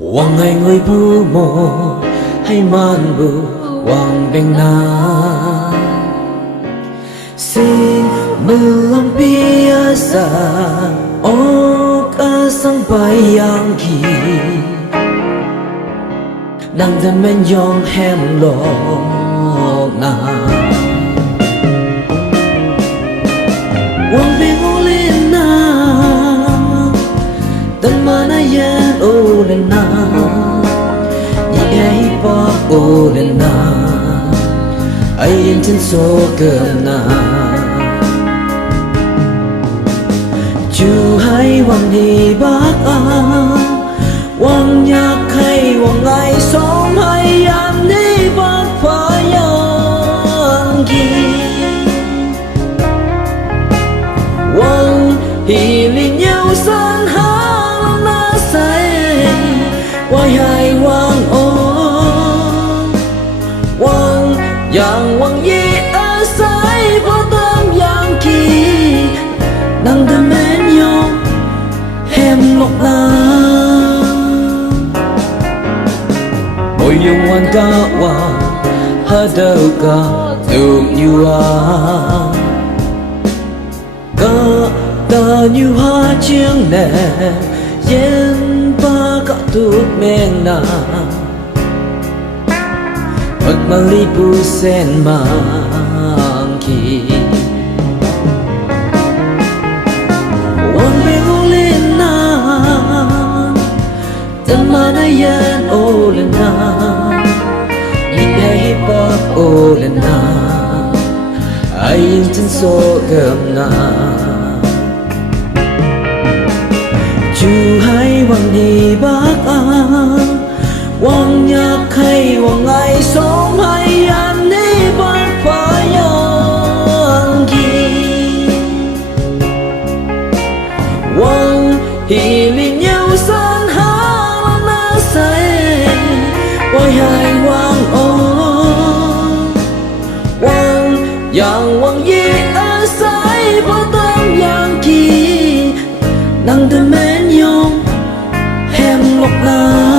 Wang hai người bu mồ hay man bu wang beng na xin mưa lòng biasa ok sang bayang ki nang thân men yong hem lo na wang beng olin na tan mana yen olin na ai bỏ ô lên na ai yên chân số cơm na chú hay hoàng đi bác hoàng nhạc hay hoàng ngày sống hay ăn đi bác phải ăn gì hoàng hi li nhau san hang na say quay hai hoàng ô yang wang yi asai po tam yang ki nang de men yo hem lok la oi yung wan ka wa ha đâu ka tu như ka ta như hoa chiêng nè yen ba ka tu men na Malibu sen mangki Wan bengolin na Tamana yan olin na Lihay pa olin na Ayin chân so gam na Chu hai wang di bak wang nhạc hay wang ngày sống hay ăn đi bắt phải ăn gì wang hi li nhau san hang na say quay hai wang ô wang yang wang yi asai bao tâm yang ki nang de men yong hem lok la